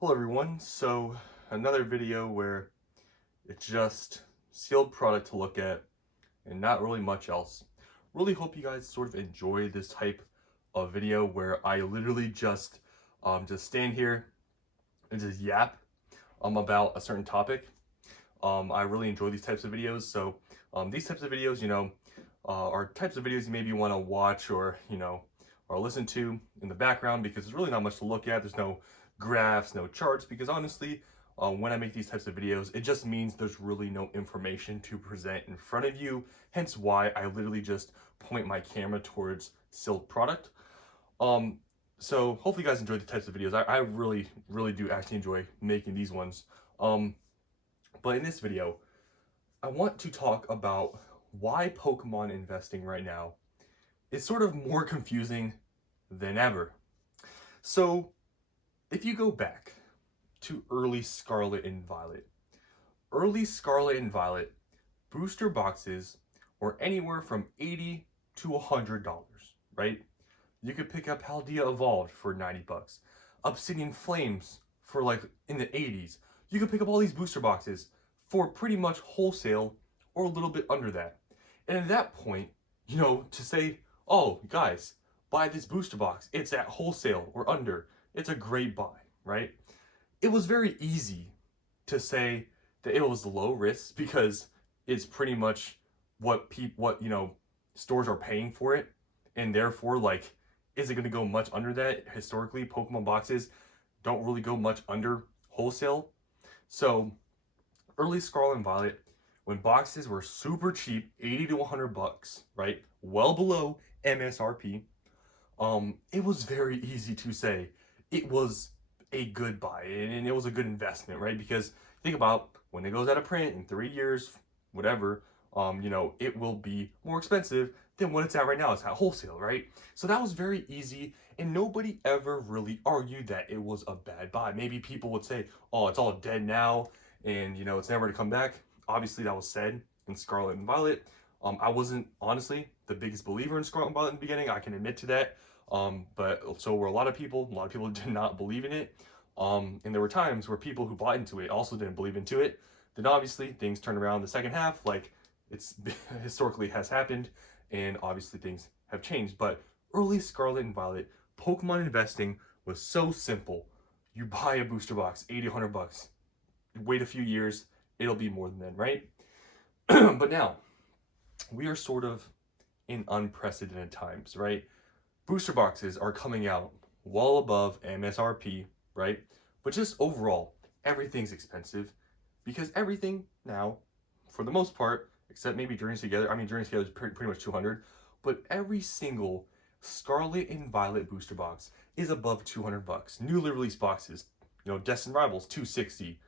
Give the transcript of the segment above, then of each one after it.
Hello everyone, so another video where it's just sealed product to look at and not really much else. Really hope you guys sort of enjoy this type of video where I literally just stand here and just yap about a certain topic. I really enjoy these types of videos, so these types of videos, are types of videos you maybe want to watch or listen to in the background because there's really not much to look at. There's no graphs, no charts, because honestly, when I make these types of videos, it just means there's really no information to present in front of you, hence why I literally just point my camera towards sealed product. So hopefully you guys enjoy the types of videos. I really do actually enjoy making these ones. But in this video, I want to talk about why Pokemon investing right now is sort of more confusing than ever. So if you go back to early Scarlet and Violet booster boxes were anywhere from $80 to $100, right? You could pick up Paldea Evolved for 90 bucks, Obsidian Flames for like in the 80s. You could pick up all these booster boxes for pretty much wholesale or a little bit under that. And at that point, to say, oh, guys, buy this booster box, it's at wholesale or under, it's a great buy, right? It was very easy to say that it was low risk because it's pretty much what stores are paying for it, and therefore, like, is it going to go much under that? Historically, Pokemon boxes don't really go much under wholesale. So early Scarlet and Violet, when boxes were super cheap, 80 to 100 bucks, right? Well below MSRP. It was very easy to say it was a good buy and it was a good investment, right? Because think about when it goes out of print in 3 years, whatever, it will be more expensive than what it's at right now. It's at wholesale, right? So that was very easy, and nobody ever really argued that it was a bad buy. Maybe people would say, oh, it's all dead now, and it's never to come back. Obviously, that was said in Scarlet and Violet. I wasn't honestly the biggest believer in Scarlet and Violet in the beginning. I can admit to that. But so were a lot of people. A lot of people did not believe in it. And there were times where people who bought into it also didn't believe into it. Then obviously things turned around in the second half, like it's historically has happened, and obviously things have changed. But early Scarlet and Violet, Pokemon investing was so simple. You buy a booster box, 80, 100 bucks. Wait a few years, it'll be more than that, right? But now, we are sort of in unprecedented times, right? Booster boxes are coming out well above MSRP, right? But just overall, everything's expensive because everything now, for the most part, except maybe Journeys Together, Journeys Together is pretty much 200, but every single Scarlet and Violet booster box is above 200 bucks. Newly released boxes, Destined Rivals, 260.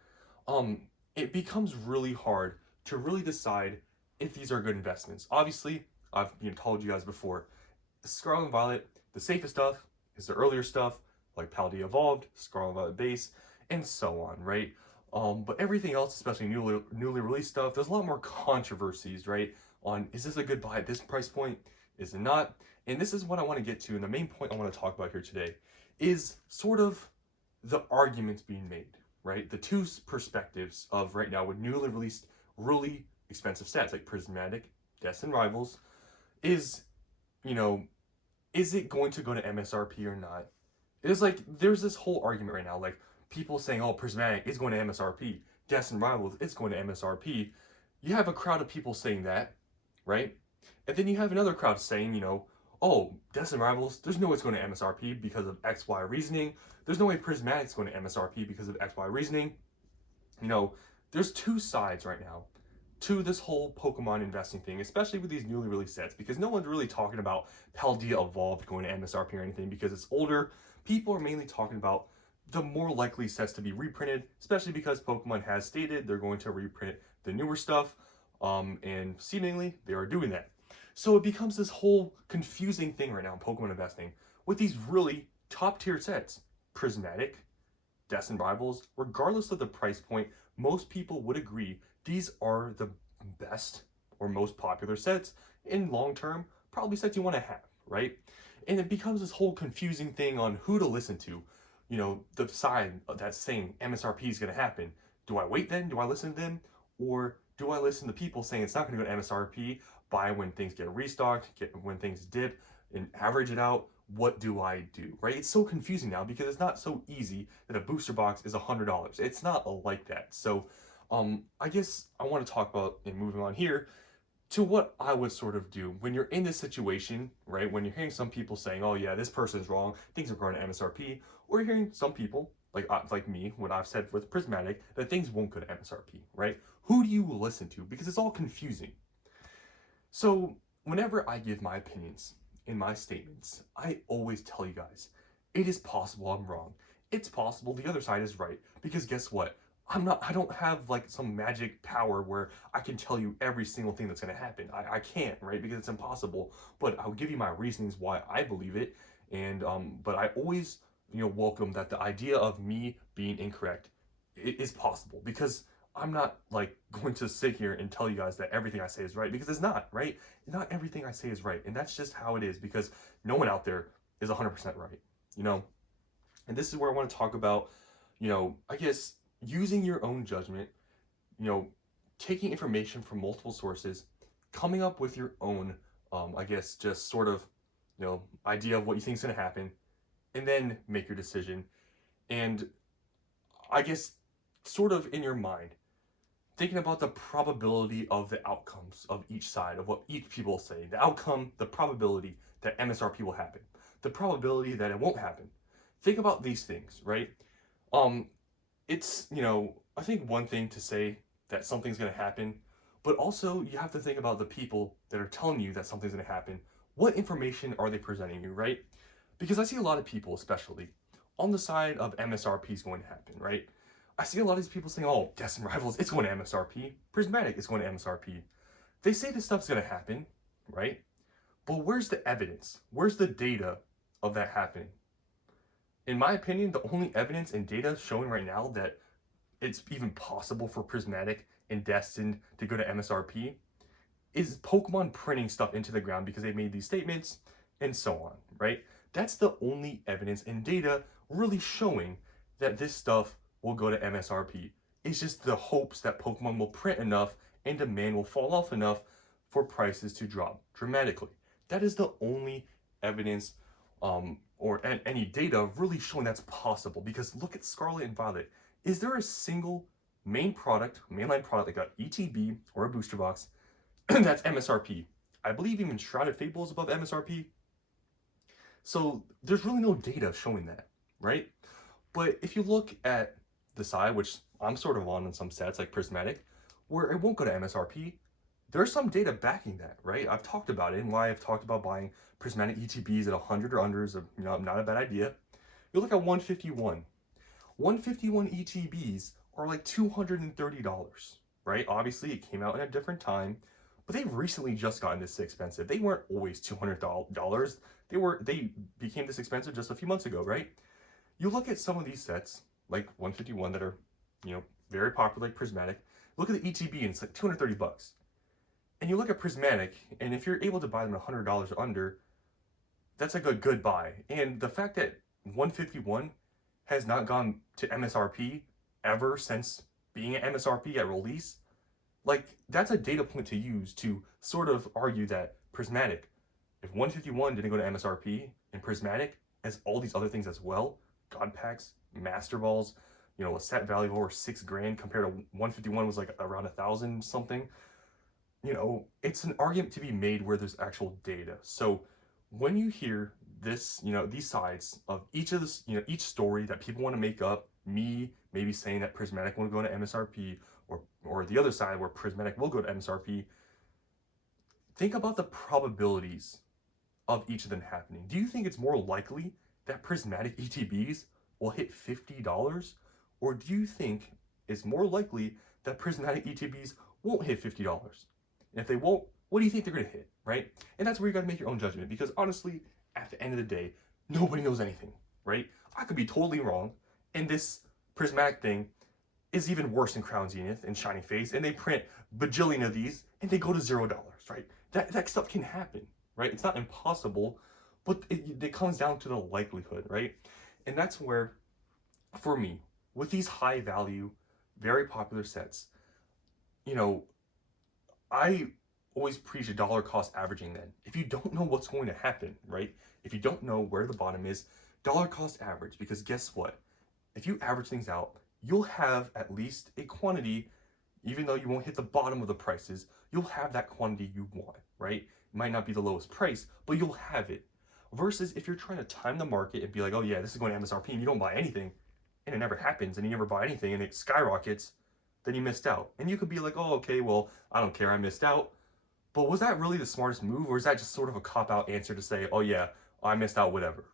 It becomes really hard to really decide if these are good investments. Obviously, I've told you guys before, Scarlet and Violet, the safest stuff is the earlier stuff, like Paldea Evolved, Scarlet and Violet Base, and so on, right? But everything else, especially newly released stuff, there's a lot more controversies, right? On, is this a good buy at this price point? Is it not? And this is what I want to get to, and the main point I want to talk about here today is sort of the arguments being made, right? The two perspectives of right now with newly released, really expensive sets like Prismatic, Destined Rivals, is it going to go to MSRP or not? It's like there's this whole argument right now, like people saying, oh, Prismatic is going to MSRP, Destined Rivals is going to MSRP. You have a crowd of people saying that, right? And then you have another crowd saying, oh, Destined Rivals, there's no way it's going to MSRP because of XY reasoning. There's no way Prismatic's going to MSRP because of XY reasoning. There's two sides right now to this whole Pokemon investing thing, especially with these newly released sets, because no one's really talking about Paldea Evolved going to MSRP or anything because it's older. People are mainly talking about the more likely sets to be reprinted, especially because Pokemon has stated they're going to reprint the newer stuff, and seemingly they are doing that. So it becomes this whole confusing thing right now in Pokemon investing with these really top tier sets. Prismatic, Destined Rivals, regardless of the price point, most people would agree these are the best or most popular sets in long term, probably sets you want to have, right? And it becomes this whole confusing thing on who to listen to. the side that's saying MSRP is going to happen. Do I wait then? Do I listen to them? Or do I listen to people saying it's not going to go to MSRP, buy when things get restocked, when things dip, and average it out? What do I do, right? It's so confusing now because it's not so easy that a booster box is $100. It's not like that. So I guess I want to talk about, and moving on here, to what I would sort of do when you're in this situation, right? When you're hearing some people saying, "Oh yeah, this person's wrong. Things are going to MSRP," or you're hearing some people like me, what I've said with Prismatic, that things won't go to MSRP, right? Who do you listen to? Because it's all confusing. So whenever I give my opinions in my statements, I always tell you guys, it is possible I'm wrong. It's possible the other side is right. Because guess what? I don't have like some magic power where I can tell you every single thing that's going to happen. I can't, right? Because it's impossible. But I'll give you my reasonings why I believe it. And, but I always, welcome that the idea of me being incorrect is possible, because I'm not like going to sit here and tell you guys that everything I say is right, because it's not, right? Not everything I say is right. And that's just how it is, because no one out there is 100% right, And this is where I want to talk about, I guess, using your own judgment, taking information from multiple sources, coming up with your own, I guess, just sort of, idea of what you think is going to happen, and then make your decision. And I guess, sort of in your mind, thinking about the probability of the outcomes of each side, of what each people say, the outcome, the probability that MSRP will happen, the probability that it won't happen. Think about these things, right? It's, I think one thing to say that something's going to happen, but also you have to think about the people that are telling you that something's going to happen. What information are they presenting you, right? Because I see a lot of people, especially on the side of MSRP is going to happen, right? I see a lot of these people saying, "Oh, Deaths and Rivals, it's going to MSRP. Prismatic is going to MSRP." They say this stuff's going to happen, right? But where's the evidence? Where's the data of that happening? In my opinion, the only evidence and data showing right now that it's even possible for Prismatic and Destined to go to MSRP is Pokemon printing stuff into the ground because they made these statements and so on, right? That's the only evidence and data really showing that this stuff will go to MSRP. It's just the hopes that Pokemon will print enough and demand will fall off enough for prices to drop dramatically. That is the only evidence or any data really showing that's possible, because look at Scarlet and Violet. Is there a single mainline product like a ETB or a booster box that's MSRP? I believe even Shrouded Fable is above MSRP. So there's really no data showing that, right? But if you look at the side, which I'm sort of on some stats like Prismatic, where it won't go to MSRP, there's some data backing that, right? I've talked about it and why I've talked about buying Prismatic ETBs at 100 or under is not a bad idea. You look at 151. 151 ETBs are like $230, right? Obviously, it came out in a different time, but they've recently just gotten this expensive. They weren't always $200. They became this expensive just a few months ago, right? You look at some of these sets, like 151, that are, very popular, like Prismatic. Look at the ETB, and it's like $230. And you look at Prismatic, and if you're able to buy them at $100 or under, that's like a good buy. And the fact that 151 has not gone to MSRP ever since being at MSRP at release, like, that's a data point to use to sort of argue that Prismatic, if 151 didn't go to MSRP, and Prismatic has all these other things as well, God Packs, Master Balls, a set value of over $6,000 compared to 151 was like around 1,000 something. It's an argument to be made where there's actual data. So when you hear this, these sides of each of this, each story that people want to make up, me maybe saying that Prismatic won't go to MSRP, or the other side where Prismatic will go to MSRP, think about the probabilities of each of them happening. Do you think it's more likely that Prismatic ETBs will hit $50? Or do you think it's more likely that Prismatic ETBs won't hit $50? And if they won't, what do you think they're going to hit, right? And that's where you got to make your own judgment, because honestly, at the end of the day, nobody knows anything, right? I could be totally wrong, and this Prismatic thing is even worse than Crown Zenith and Shining Face, and they print bajillion of these, and they go to $0, right? That stuff can happen, right? It's not impossible, but it comes down to the likelihood, right? And that's where for me, with these high value, very popular sets, you know, I always preach a dollar cost averaging then. If you don't know what's going to happen, right? If you don't know where the bottom is, dollar cost average, because guess what? If you average things out, you'll have at least a quantity, even though you won't hit the bottom of the prices, you'll have that quantity you want, right? It might not be the lowest price, but you'll have it. Versus if you're trying to time the market and be like, oh yeah, this is going to MSRP, and you don't buy anything, and it never happens, and you never buy anything, and it skyrockets, then you missed out. And you could be like, oh, okay, well, I don't care, I missed out. But was that really the smartest move, or is that just sort of a cop-out answer to say, oh yeah, I missed out, whatever?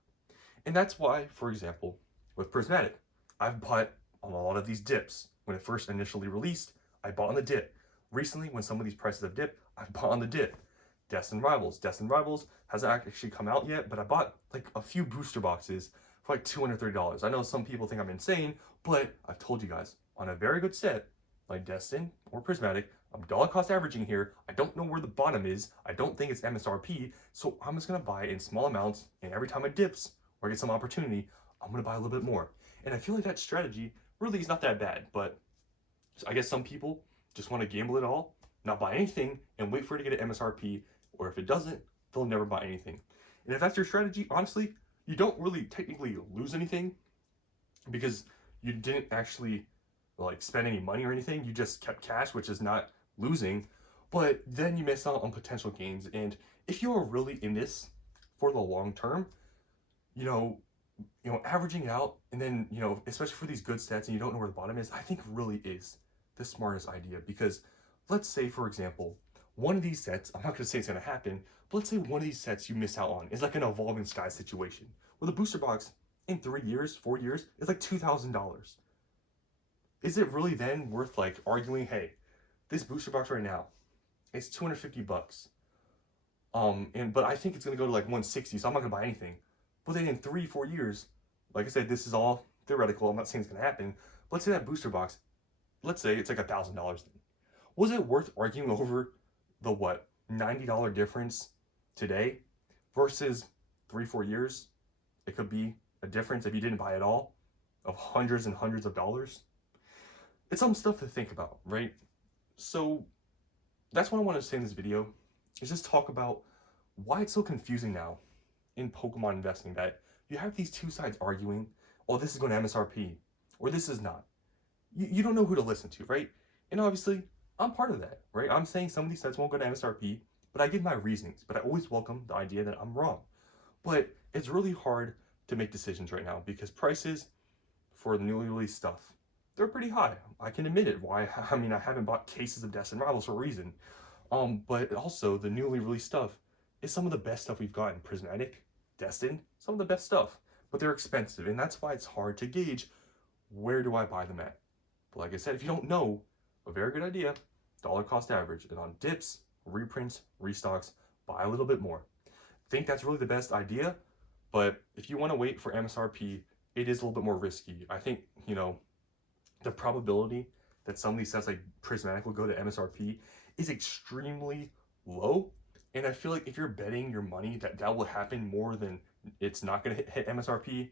And that's why, for example, with Prismatic, I've bought on a lot of these dips. When it first initially released, I bought on the dip. Recently, when some of these prices have dipped, I've bought on the dip. Destined Rivals. Destined Rivals hasn't actually come out yet, but I bought like a few booster boxes for like $230. I know some people think I'm insane, but I've told you guys, on a very good set, like Destined or Prismatic, I'm dollar cost averaging here. I don't know where the bottom is. I don't think it's MSRP, so I'm just gonna buy it in small amounts, and every time it dips or I get some opportunity, I'm gonna buy a little bit more. And I feel like that strategy really is not that bad, but I guess some people just want to gamble it all, not buy anything, and wait for it to get an MSRP, or if it doesn't, they'll never buy anything. And if that's your strategy, honestly, you don't really technically lose anything because you didn't actually like spend any money or anything. You just kept cash, which is not losing, but then you miss out on potential gains. And if you are really in this for the long term, you know, averaging out and then, especially for these good sets and you don't know where the bottom is, I think really is the smartest idea. Because let's say, for example, one of these sets, I'm not going to say it's going to happen, but let's say one of these sets you miss out on is like an Evolving Sky situation where the booster box in 3 years, 4 years, is like $2,000. Is it really then worth like arguing, hey, this booster box right now, it's $250. But I think it's going to go to like 160, so I'm not going to buy anything. But then in 3, 4 years, like I said, this is all theoretical. I'm not saying it's going to happen. But let's say that booster box, let's say it's like $1,000 then. Was it worth arguing over the $90 difference today versus 3, 4 years? It could be a difference if you didn't buy it all of hundreds and hundreds of dollars. It's some stuff to think about, right? So that's what I want to say in this video, is just talk about why it's so confusing now in Pokemon investing, that you have these two sides arguing, oh, this is going to MSRP, or this is not. You don't know who to listen to, right? And obviously, I'm part of that, right? I'm saying some of these sets won't go to MSRP, but I give my reasonings. But I always welcome the idea that I'm wrong. But it's really hard to make decisions right now because prices for the newly released stuff, they're pretty high. I can admit it. Why? I mean, I haven't bought cases of Destined Rivals for a reason. But also, the newly released stuff is some of the best stuff we've gotten. Prismatic, Destined, some of the best stuff. But they're expensive, and that's why it's hard to gauge where do I buy them at. But like I said, if you don't know, a very good idea, dollar cost average. And on dips, reprints, restocks, buy a little bit more. Think that's really the best idea, but if you want to wait for MSRP, it is a little bit more risky. I think, the probability that some of these sets like Prismatic will go to MSRP is extremely low. And I feel like if you're betting your money that will happen more than it's not going to hit MSRP,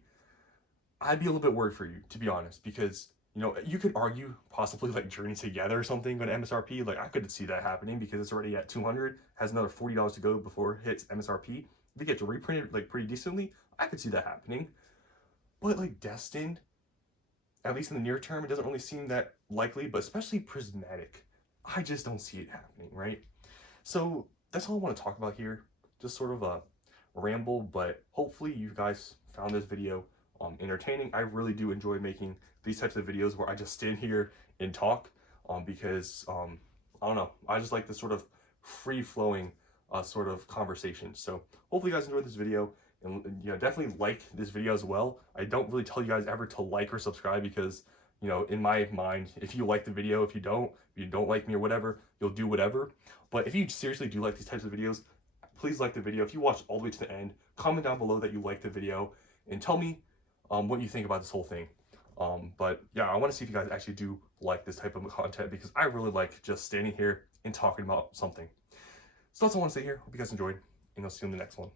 I'd be a little bit worried for you, to be honest, because, you could argue possibly like Journey Together or something going to MSRP. Like I could see that happening because it's already at 200, has another $40 to go before it hits MSRP. If it gets reprinted like pretty decently, I could see that happening. But like Destined, at least in the near term, it doesn't really seem that likely, but especially Prismatic, I just don't see it happening, right? So that's all I want to talk about here. Just sort of a ramble, but hopefully you guys found this video entertaining. I really do enjoy making these types of videos where I just stand here and talk because I don't know, I just like this sort of free-flowing sort of conversation. So hopefully you guys enjoyed this video, and definitely like this video as well. I don't really tell you guys ever to like or subscribe because in my mind, if you like the video, if you don't like me or whatever, you'll do whatever. But if you seriously do like these types of videos, please like the video. If you watched all the way to the end, comment down below that you like the video and tell me what you think about this whole thing. But yeah, I want to see if you guys actually do like this type of content because I really like just standing here and talking about something. So that's all I want to say here. Hope you guys enjoyed, and I'll see you in the next one.